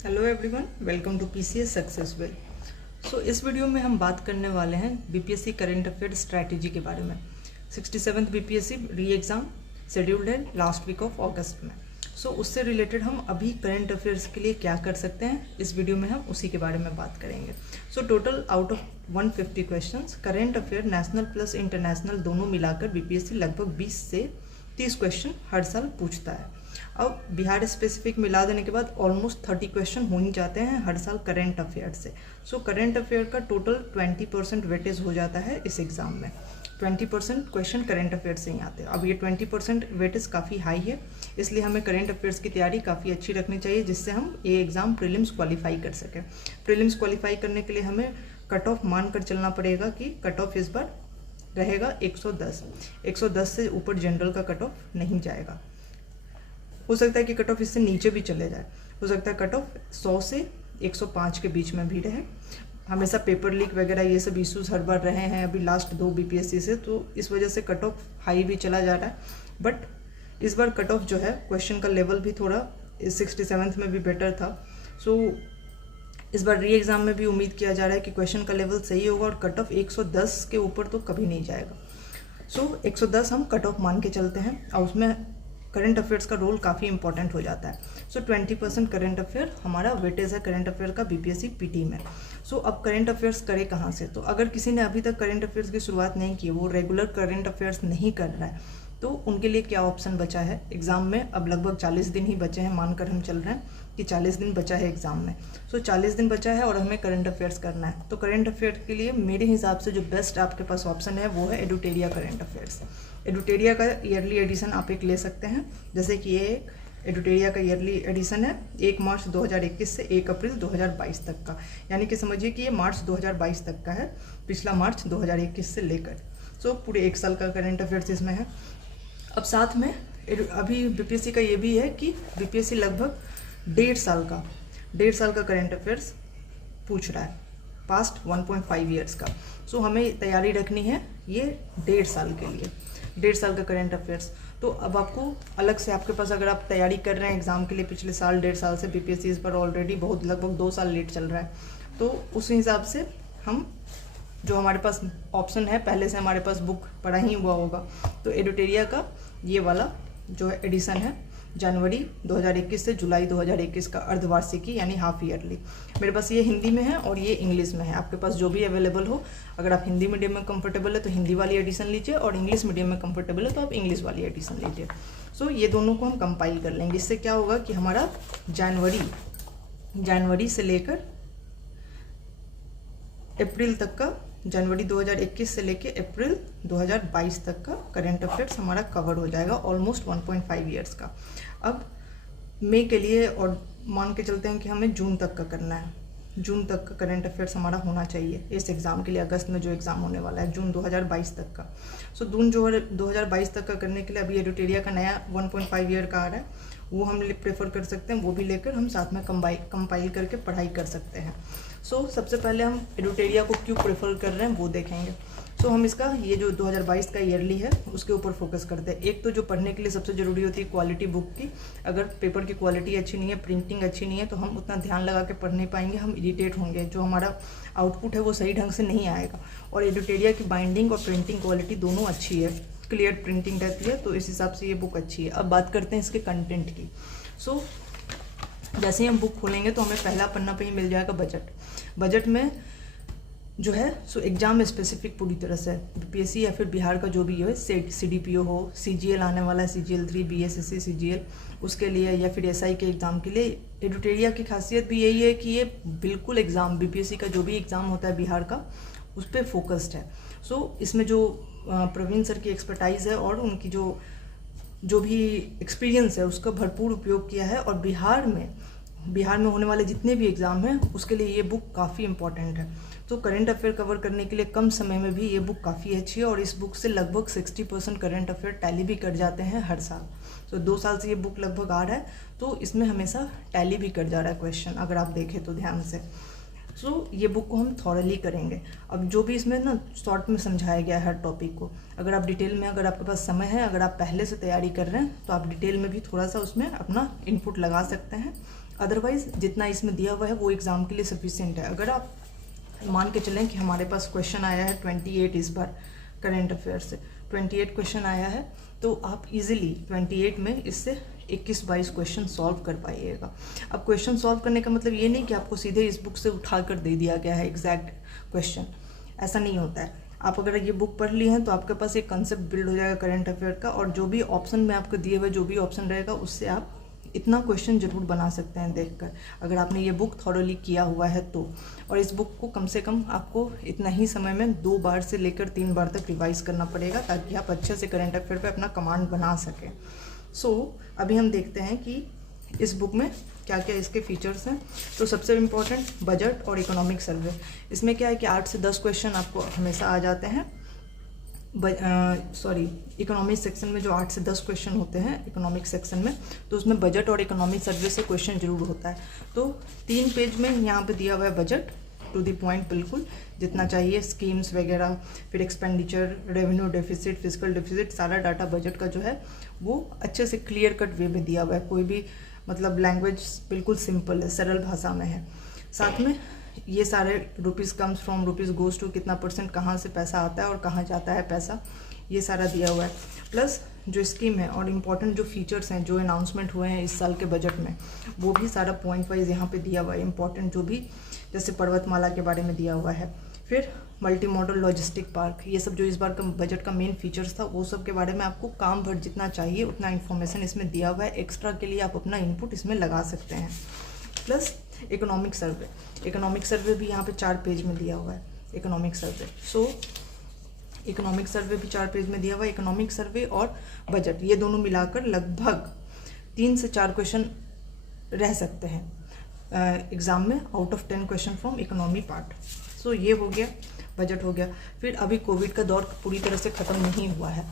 Hello everyone, welcome to PCS successful. So इस video में हम बात करने वाले हैं बीपीएससी करंट अफेयर स्ट्रैटेजी के बारे में। 67th बीपीएससी री एग्ज़ाम शेड्यूल्ड है लास्ट वीक ऑफ अगस्त में। सो उससे रिलेटेड हम अभी करंट अफेयर्स के लिए क्या कर सकते हैं, इस वीडियो में हम उसी के बारे में बात करेंगे। So total out of 150 questions current affair national plus international दोनों मिलाकर बीपीएससी लगभग 20 से 30 क्वेश्चन हर साल पूछता है। अब बिहार स्पेसिफिक मिला देने के बाद ऑलमोस्ट 30 क्वेश्चन हो ही जाते हैं हर साल करंट अफेयर से। सो करंट अफेयर का टोटल 20% वेटेज हो जाता है इस एग्ज़ाम में। 20% क्वेश्चन करंट अफेयर से ही आते हैं। अब ये 20% वेटेज काफ़ी हाई है, इसलिए हमें करंट अफेयर्स की तैयारी काफ़ी अच्छी रखनी चाहिए, जिससे हम ये एग्ज़ाम प्रीलिम्स क्वालिफाई कर सकें। प्रीलिम्स क्वालिफाई करने के लिए हमें कट ऑफ मान कर चलना पड़ेगा कि कट ऑफ इस बार रहेगा 110 से ऊपर जनरल का कट ऑफ नहीं जाएगा। हो सकता है कि कट ऑफ इससे नीचे भी चले जाए, हो सकता है कट ऑफ 100 से 105 के बीच में भी रहे। हमेशा पेपर लीक वगैरह ये सब इश्यूज हर बार रहे हैं अभी लास्ट 2 बीपीएससी से, तो इस वजह से कट ऑफ हाई भी चला जा रहा है। बट इस बार कट ऑफ जो है क्वेश्चन का लेवल भी थोड़ा 67th में भी बेटर था। सो इस बार री एग्ज़ाम में भी उम्मीद किया जा रहा है कि क्वेश्चन का लेवल सही होगा और कट ऑफ 110 के ऊपर तो कभी नहीं जाएगा। सो 110 हम कट ऑफ मान के चलते हैं और उसमें करंट अफेयर्स का रोल काफ़ी इंपॉर्टेंट हो जाता है। सो 20% करंट अफेयर हमारा वेटेज है करंट अफेयर का बीपीएससी पीटी में। सो अब करंट अफेयर्स करे कहाँ से? तो अगर किसी ने अभी तक करंट अफेयर्स की शुरुआत नहीं की, वो रेगुलर करंट अफेयर्स नहीं कर रहा है, तो उनके लिए क्या ऑप्शन बचा है एग्ज़ाम में? अब लगभग 40 दिन ही बचे हैं, मानकर हम चल रहे हैं कि 40 दिन बचा है एग्ज़ाम में। सो 40 दिन बचा है और हमें करंट अफेयर्स करना है। तो करंट अफेयर के लिए मेरे हिसाब से जो बेस्ट आपके पास ऑप्शन है वो है एडुटेरिया करंट अफेयर्स। एडुटेरिया का ईयरली एडिशन आप एक ले सकते हैं, जैसे कि ये एक एडुटेरिया का ईयरली एडिशन है 1 मार्च 2021 से 1 अप्रैल 2022 तक का, यानी कि समझिए कि ये मार्च 2022 तक का है, पिछला मार्च 2021 से लेकर। सो पूरे 1 साल का करंट अफेयर्स इसमें है। अब साथ में अभी बीपीएससी का ये भी है कि बीपीएससी लगभग 1.5 साल का करंट अफेयर्स पूछ रहा है, पास्ट 1.5 ईयर्स का। सो हमें तैयारी रखनी है ये 1.5 साल के लिए, 1.5 साल का करंट अफेयर्स। तो अब आपको अलग से आपके पास, अगर आप तैयारी कर रहे हैं एग्ज़ाम के लिए पिछले साल 1.5 साल से, बीपीएससी इस पर ऑलरेडी बहुत लगभग 2 साल लेट चल रहा है, तो उस हिसाब से हम जो हमारे पास ऑप्शन है, पहले से हमारे पास बुक पढ़ा ही हुआ होगा, तो एडुटेरिया का ये वाला जो है एडिशन है जनवरी 2021 से जुलाई 2021 का अर्धवार्षिकी यानी हाफ ईयरली, मेरे पास ये हिंदी में है और ये इंग्लिश में है। आपके पास जो भी अवेलेबल हो, अगर आप हिंदी मीडियम में कंफर्टेबल है तो हिंदी वाली एडिशन लीजिए, और इंग्लिश मीडियम में कंफर्टेबल है तो आप इंग्लिश वाली एडिशन लीजिए। सो ये दोनों को हम कंपाइल कर लेंगे। इससे क्या होगा कि हमारा जनवरी से लेकर अप्रैल तक का, जनवरी 2021 से लेके अप्रैल 2022 तक का करंट अफेयर्स हमारा कवर हो जाएगा, ऑलमोस्ट 1.5 ईयर्स का। अब मई के लिए और मान के चलते हैं कि हमें जून तक का करना है, जून तक का करंट अफेयर्स हमारा होना चाहिए इस एग्ज़ाम के लिए। अगस्त में जो एग्ज़ाम होने वाला है जून 2022 तक का। सो जून 2022 तक का करने के लिए अभी एडुटेरिया का नया 1.5 ईयर का आ रहा है, वो हम प्रेफर कर सकते हैं, वो भी लेकर हम साथ में कंपाइल करके पढ़ाई कर सकते हैं। सो सबसे पहले हम एडुटेरिया को क्यों प्रेफर कर रहे हैं वो देखेंगे। सो हम इसका ये जो 2022 का ईयरली है उसके ऊपर फोकस करते हैं। एक तो जो पढ़ने के लिए सबसे ज़रूरी होती है क्वालिटी बुक की, अगर पेपर की क्वालिटी अच्छी नहीं है, प्रिंटिंग अच्छी नहीं है, तो हम उतना ध्यान लगा के पढ़ नहीं पाएंगे, हम इरिटेट होंगे, जो हमारा आउटपुट है वो सही ढंग से नहीं आएगा। और एडुटेरिया की बाइंडिंग और प्रिंटिंग क्वालिटी दोनों अच्छी है, क्लियर प्रिंटिंग रहती है, तो इस हिसाब से ये बुक अच्छी है। अब बात करते हैं इसके कंटेंट की। सो जैसे ही हम बुक खोलेंगे तो हमें पहला पन्ना पे ही मिल जाएगा बजट में जो है सो एग्जाम स्पेसिफिक पूरी तरह से बीपीएससी या फिर बिहार का जो भी हो, सीडीपीओ हो, सीजीएल आने वाला है, CGL 3, बीएसएससी CGL, उसके लिए या फिर एसआई के एग्ज़ाम के लिए एडुटेरिया की खासियत भी यही है कि ये बिल्कुल एग्ज़ाम बीपीएससी का जो भी एग्ज़ाम होता है बिहार का उस पर फोकस्ड है। सो इसमें जो प्रवीण सर की एक्सपर्टाइज है और उनकी जो भी एक्सपीरियंस है उसका भरपूर उपयोग किया है, और बिहार में होने वाले जितने भी एग्ज़ाम हैं उसके लिए ये बुक काफ़ी इंपॉर्टेंट है। तो करंट अफेयर कवर करने के लिए कम समय में भी ये बुक काफ़ी अच्छी है, और इस बुक से लगभग 60% करंट अफेयर टैली भी कर जाते हैं हर साल। तो 2 साल से ये बुक लगभग आ रहा है, तो इसमें हमेशा टैली भी कर जा रहा है क्वेश्चन, अगर आप देखें तो ध्यान से। सो ये बुक को हम थॉरली करेंगे। अब जो भी इसमें ना शॉर्ट में समझाया गया है हर टॉपिक को, अगर आप डिटेल में, अगर आपके पास समय है, अगर आप पहले से तैयारी कर रहे हैं तो आप डिटेल में भी थोड़ा सा उसमें अपना इनपुट लगा सकते हैं। अदरवाइज जितना इसमें दिया हुआ है वो एग्ज़ाम के लिए सफिशिएंट है। अगर आप मान के चलें कि हमारे पास क्वेश्चन आया है 28 इस बार करेंट अफेयर से 28 क्वेश्चन आया है, तो आप इजीली 28 में इससे 21-22 क्वेश्चन सॉल्व कर पाइएगा। अब क्वेश्चन सॉल्व करने का मतलब ये नहीं कि आपको सीधे इस बुक से उठा कर दे दिया गया है एग्जैक्ट क्वेश्चन, ऐसा नहीं होता है। आप अगर ये बुक पढ़ ली हैं तो आपके पास एक कंसेप्ट बिल्ड हो जाएगा करंट अफेयर का, और जो भी ऑप्शन में आपको दिए हुए जो भी ऑप्शन रहेगा उससे आप इतना क्वेश्चन जरूर बना सकते हैं देखकर, अगर आपने ये बुक थॉरोली किया हुआ है तो। और इस बुक को कम से कम आपको इतना ही समय में 2 बार से लेकर 3 बार तक रिवाइज करना पड़ेगा, ताकि आप अच्छे से करंट अफेयर पे अपना कमांड बना सकें। अभी हम देखते हैं कि इस बुक में क्या क्या इसके फीचर्स हैं। तो सबसे इम्पोर्टेंट बजट और इकोनॉमिक सर्वे। इसमें क्या है कि 8 से 10 क्वेश्चन आपको हमेशा आ जाते हैं। इकोनॉमिक सेक्शन में जो 8 से 10 क्वेश्चन होते हैं इकोनॉमिक सेक्शन में, तो उसमें बजट और इकोनॉमिक सर्वे से क्वेश्चन जरूर होता है। तो 3 पेज में यहाँ पे दिया हुआ है बजट, टू द पॉइंट बिल्कुल जितना चाहिए, स्कीम्स वगैरह, फिर expenditure, revenue deficit, physical deficit, सारा डाटा बजट का जो है वो अच्छे से क्लियर कट वे में दिया हुआ है। कोई भी मतलब लैंग्वेज बिल्कुल सिंपल है, सरल भाषा में है। साथ में ये सारे rupees comes from, rupees goes to, कितना % कहाँ से पैसा आता है और कहाँ जाता है पैसा, ये सारा दिया हुआ है। प्लस जो स्कीम है और इम्पॉर्टेंट जो फीचर्स हैं जो अनाउंसमेंट हुए हैं इस साल के बजट में, वो भी सारा पॉइंट वाइज यहाँ पे दिया हुआ है। इम्पॉर्टेंट जो भी, जैसे पर्वतमाला के बारे में दिया हुआ है, फिर मल्टी मॉडल लॉजिस्टिक पार्क, ये सब जो इस बार का बजट का मेन फीचर्स था वो सब के बारे में आपको काम भर जितना चाहिए उतना इन्फॉर्मेशन इसमें दिया हुआ है। एक्स्ट्रा के लिए आप अपना इनपुट इसमें लगा सकते हैं। Plus economic survey, economic survey भी यहाँ पे 4 पेज में दिया हुआ है इकोनॉमिक सर्वे। इकोनॉमिक सर्वे भी 4 पेज में दिया हुआ है। इकोनॉमिक सर्वे और बजट ये दोनों मिलाकर लगभग 3 से 4 क्वेश्चन रह सकते हैं एग्ज़ाम में, out of 10 question from economy part. ये हो गया, बजट हो गया। फिर अभी कोविड का दौर पूरी तरह से ख़त्म नहीं हुआ है।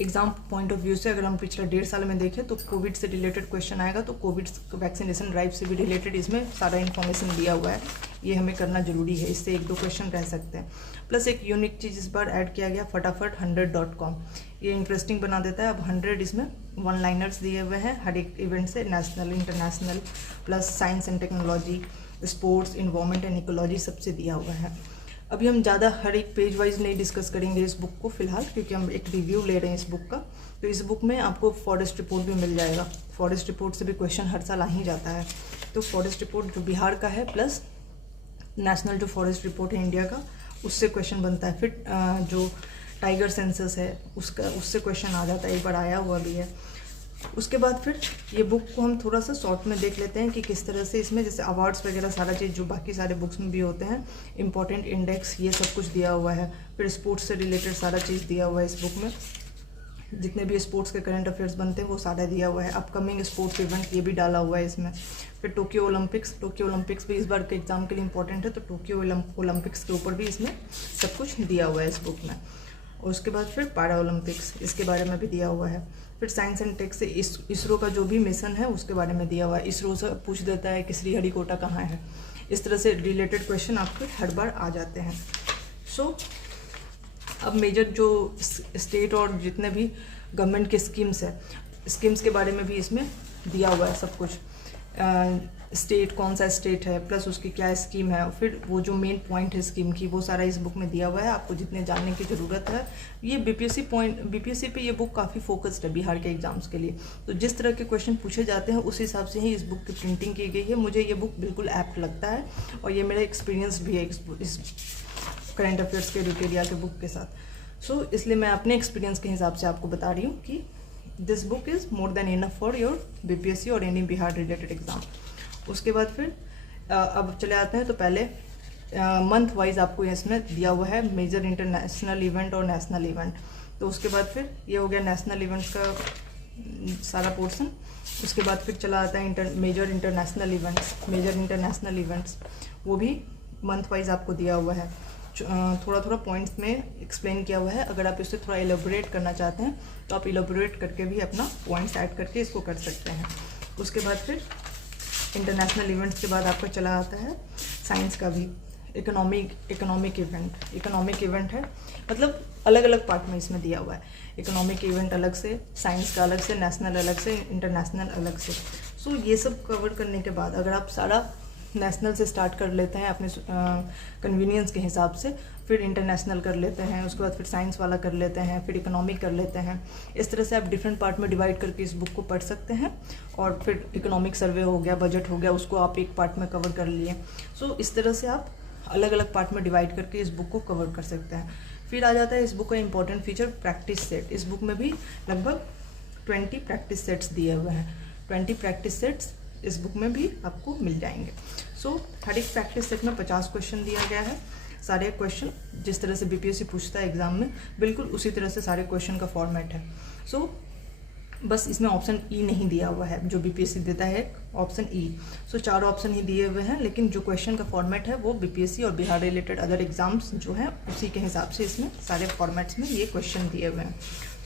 एग्जाम पॉइंट ऑफ व्यू से अगर हम पिछले 1.5 साल में देखें तो कोविड से रिलेटेड क्वेश्चन आएगा, तो कोविड वैक्सीनेशन ड्राइव से भी रिलेटेड इसमें सारा इन्फॉर्मेशन दिया हुआ है। ये हमें करना जरूरी है, इससे 1-2 क्वेश्चन रह सकते हैं। प्लस एक यूनिक चीज़ इस बार ऐड किया गया, फटाफट 100.com। ये इंटरेस्टिंग बना देता है। अब 100 इसमें 1 लाइनर्स दिए हुए हैं हर एक इवेंट से, national, international, plus science and technology, sports, environment and ecology सबसे दिया हुआ है। अभी हम ज़्यादा हर एक पेज वाइज नहीं डिस्कस करेंगे इस बुक को फिलहाल, क्योंकि हम एक रिव्यू ले रहे हैं इस बुक का। तो इस बुक में आपको फॉरेस्ट रिपोर्ट भी मिल जाएगा। फॉरेस्ट रिपोर्ट से भी क्वेश्चन हर साल आ ही जाता है। तो फॉरेस्ट रिपोर्ट जो बिहार का है, प्लस नेशनल जो फॉरेस्ट रिपोर्ट है इंडिया का, उससे क्वेश्चन बनता है। फिर जो टाइगर सेंसस है उससे क्वेश्चन आ जाता है, एक बार आया हुआ भी है। उसके बाद फिर ये बुक को हम थोड़ा सा शॉर्ट में देख लेते हैं कि किस तरह से इसमें, जैसे अवार्ड्स वगैरह सारा चीज़ जो बाकी सारे बुक्स में भी होते हैं, इंपॉर्टेंट इंडेक्स, ये सब कुछ दिया हुआ है। फिर स्पोर्ट्स से रिलेटेड सारा चीज़ दिया हुआ है इस बुक में। जितने भी स्पोर्ट्स के करंट अफेयर्स बनते हैं वो सारा दिया हुआ है। अपकमिंग स्पोर्ट्स इवेंट ये भी डाला हुआ है इसमें। फिर टोक्यो ओलंपिक्स भी इस बार के एग्जाम के लिए इंपॉर्टेंट है, तो टोक्यो ओलंपिक्स के ऊपर भी इसमें सब कुछ दिया हुआ है इस बुक में। और उसके बाद फिर पैरा ओलंपिक्स, इसके बारे में भी दिया हुआ है। फिर साइंस एंड टेक से इसरो का जो भी मिशन है उसके बारे में दिया हुआ है। इसरो से पूछ देता है कि श्रीहरिकोटा कहाँ है। इस तरह से रिलेटेड क्वेश्चन आपको हर बार आ जाते हैं। अब मेजर जो स्टेट और जितने भी गवर्नमेंट के स्कीम्स है, स्कीम्स के बारे में भी इसमें दिया हुआ है सब कुछ। स्टेट कौन सा स्टेट है, प्लस उसकी क्या स्कीम है, फिर वो जो मेन पॉइंट है स्कीम की, वो सारा इस बुक में दिया हुआ है। आपको जितने जानने की ज़रूरत है, ये बीपीएससी पे ये बुक काफ़ी फोकस्ड है बिहार के एग्जाम्स के लिए। तो जिस तरह के क्वेश्चन पूछे जाते हैं उस हिसाब से ही इस बुक की प्रिंटिंग की गई है। मुझे ये बुक बिल्कुल ऐप्ट लगता है, और ये मेरा एक्सपीरियंस भी है इस करंट अफेयर्स के रुटेरिया के बुक के साथ। इसलिए मैं अपने एक्सपीरियंस के हिसाब से आपको बता रही हूँ कि this book is more than enough for your BPSC और एनी बिहार रिलेटेड एग्जाम। उसके बाद फिर अब चले आते हैं, तो पहले मंथ वाइज आपको इसमें दिया हुआ है मेजर इंटरनेशनल इवेंट और नेशनल इवेंट। तो उसके बाद फिर ये हो गया नेशनल इवेंट्स का सारा पोर्शन। उसके बाद फिर चला आता है मेजर इंटरनेशनल इवेंट्स, वो भी मंथ वाइज आपको दिया हुआ है। थोड़ा पॉइंट्स में एक्सप्लेन किया हुआ है। अगर आप इसे थोड़ा एलोबोरेट करना चाहते हैं तो आप एलोबोरेट करके भी अपना पॉइंट्स ऐड करके इसको कर सकते हैं। उसके बाद फिर इंटरनेशनल इवेंट्स के बाद आपका चला आता है साइंस का भी इकोनॉमिक इवेंट है, मतलब अलग अलग पार्ट में इसमें दिया हुआ है। इकोनॉमिक इवेंट अलग से, साइंस का अलग से, नेशनल अलग से, इंटरनेशनल अलग से। सो ये सब कवर करने के बाद अगर आप सारा नेशनल से स्टार्ट कर लेते हैं अपने कन्वीनियंस के हिसाब से, फिर इंटरनेशनल कर लेते हैं, उसके बाद फिर साइंस वाला कर लेते हैं, फिर इकोनॉमिक कर लेते हैं, इस तरह से आप डिफरेंट पार्ट में डिवाइड करके इस बुक को पढ़ सकते हैं। और फिर इकोनॉमिक सर्वे हो गया, बजट हो गया, उसको आप एक पार्ट में कवर कर लिए। सो इस तरह से आप अलग अलग पार्ट में डिवाइड करके इस बुक को कवर कर सकते हैं। फिर आ जाता है इस बुक का इंपॉर्टेंट फीचर प्रैक्टिस सेट। इस बुक में भी लगभग 20 प्रैक्टिस सेट्स दिए हुए हैं। 20 प्रैक्टिस सेट्स इस बुक में भी आपको मिल जाएंगे। सो हर एक प्रैक्टिस सेट में 50 क्वेश्चन दिया गया है। सारे क्वेश्चन जिस तरह से बीपीएससी पूछता है एग्जाम में, बिल्कुल उसी तरह से सारे क्वेश्चन का फॉर्मेट है। सो बस इसमें ऑप्शन ई नहीं दिया हुआ है, जो बीपीएससी देता है ऑप्शन ई। सो 4 ऑप्शन ही दिए हुए हैं, लेकिन जो क्वेश्चन का फॉर्मेट है वो बीपीएससी और बिहार रिलेटेड अदर एग्जाम्स जो हैं उसी के हिसाब से इसमें सारे फॉर्मेट्स में ये क्वेश्चन दिए हुए हैं।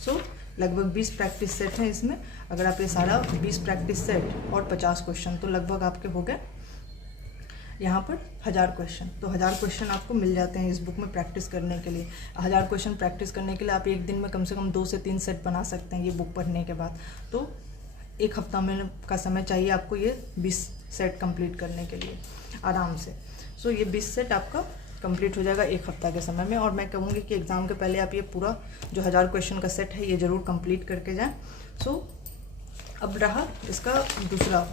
सो लगभग 20 प्रैक्टिस सेट हैं इसमें। अगर आप ये सारा 20 प्रैक्टिस सेट और 50 क्वेश्चन, तो लगभग आपके हो गए यहाँ पर 1000 क्वेश्चन। तो 1000 क्वेश्चन आपको मिल जाते हैं इस बुक में प्रैक्टिस करने के लिए। 1000 क्वेश्चन प्रैक्टिस करने के लिए आप एक दिन में कम से कम 2 से 3 सेट बना सकते हैं ये बुक पढ़ने के बाद। तो एक हफ्ता में का समय चाहिए आपको ये 20 सेट कंप्लीट करने के लिए आराम से। सो ये 20 सेट आपका कंप्लीट हो जाएगा एक हफ्ता के समय में। और मैं कहूँगी कि एग्ज़ाम के पहले आप ये पूरा जो 1000 क्वेश्चन का सेट है ये ज़रूर कंप्लीट करके जाएँ। सो अब रहा इसका दूसरा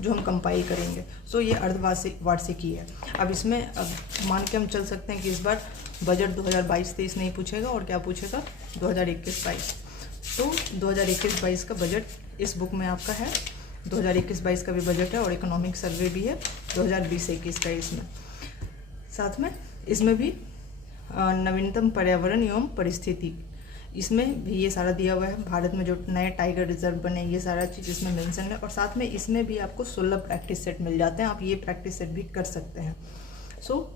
जो हम कंपाइल करेंगे। सो ये अर्धवार्षिकी है। अब इसमें अब मान के हम चल सकते हैं कि इस बार बजट 2022-23 नहीं पूछेगा, और क्या पूछेगा 2021-22। तो 2021-22 का बजट इस बुक में आपका है। 2021-22 का भी बजट है और इकोनॉमिक सर्वे भी है 2020-21 का इसमें। साथ में इसमें भी नवीनतम पर्यावरण एवं परिस्थिति, इसमें भी ये सारा दिया हुआ है। भारत में जो नए टाइगर रिजर्व बने, ये सारा चीज़ इसमें मेंशन है। और साथ में इसमें भी आपको 16 प्रैक्टिस सेट मिल जाते हैं, आप ये प्रैक्टिस सेट भी कर सकते हैं। सो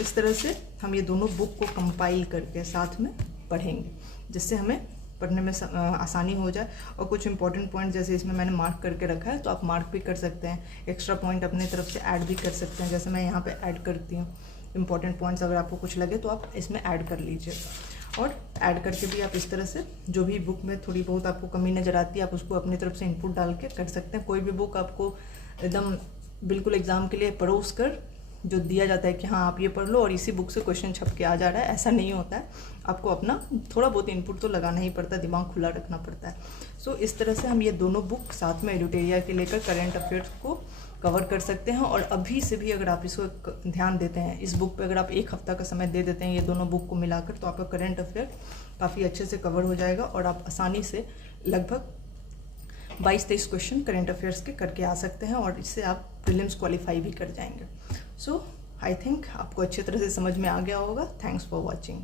इस तरह से हम ये दोनों बुक को कंपाइल करके साथ में पढ़ेंगे, जिससे हमें पढ़ने में आसानी हो जाए। और कुछ इंपॉर्टेंट पॉइंट जैसे इसमें मैंने मार्क करके रखा है, तो आप मार्क भी कर सकते हैं, एक्स्ट्रा पॉइंट अपने तरफ से ऐड भी कर सकते हैं। जैसे मैं यहाँ पे ऐड करती हूँ इंपॉर्टेंट पॉइंट्स, अगर आपको कुछ लगे तो आप इसमें ऐड कर लीजिए। और ऐड करके भी आप इस तरह से जो भी बुक में थोड़ी बहुत आपको कमी नज़र आती है, आप उसको अपनी तरफ से इनपुट डाल के कर सकते हैं। कोई भी बुक आपको एकदम बिल्कुल एग्ज़ाम के लिए परोस कर जो दिया जाता है कि हाँ आप ये पढ़ लो और इसी बुक से क्वेश्चन छप के आ जा रहा है, ऐसा नहीं होता है। आपको अपना थोड़ा बहुत इनपुट तो लगाना ही पड़ता है, दिमाग खुला रखना पड़ता है। सो इस तरह से हम ये दोनों बुक साथ में एडुटेरिया के लेकर करेंट अफेयर्स को कवर कर सकते हैं। और अभी से भी अगर आप इसको ध्यान देते हैं, इस बुक पे अगर आप एक हफ्ता का समय दे देते हैं ये दोनों बुक को मिलाकर, तो आपका करेंट अफेयर काफ़ी अच्छे से कवर हो जाएगा और आप आसानी से लगभग 22-23 क्वेश्चन करेंट अफेयर्स के करके आ सकते हैं और इससे आप प्रीलिम्स क्वालिफाई भी कर जाएंगे। सो आई थिंक आपको अच्छी तरह से समझ में आ गया होगा। Thanks for watching.